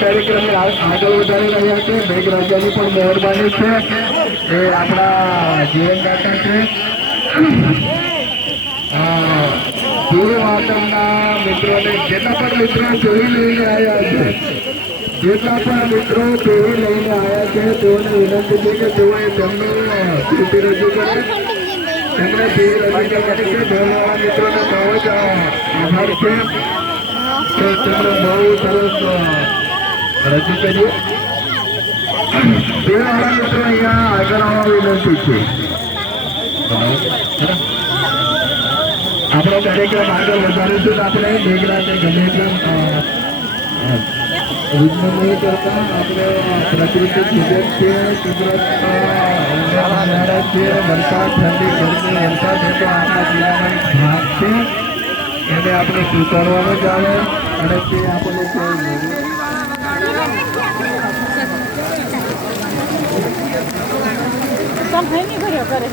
કાર્યક્રમને આગળ વધારી રહ્યા છે. મેઘરાજાની પણ મહેરબાની છે. એ આપણા જીવનદાતા છે. માતાના મિત્રોને જેટલા પણ મિત્રો જોઈ લઈને આવ્યા છે, જેટલા પણ મિત્રો જોઈ લઈને આવ્યા છે, તેઓને વિનંતી છે કે તેઓએ તેમનું કૃતિ રજૂ કરે. તેમણે રજૂ કરી છે. ભણવાના મિત્રોને બહુ જ આભાર છે. તેમણે બહુ સરસ રજૂ કર્યું. ભણવાના મિત્રો અહીંયા આગળ આવવા વિનંતી છે. આપણો કાર્યક્રમ આગળ વધારીશું. આપણે મેઘરાજને ગમે તેમ વિઘ્ન નહીં કરતા આપણે પ્રકૃતિ કુદરત છે, કુદરત મહારાજ છે. વરસાદ, ઠંડી, ગરમી, વરસાદ એ તો આપણા જીવનનો ભાગ છે. એને આપણે સ્વીકારવાનું જ આવે અને તે આપણને નહીં ભર્યો કરે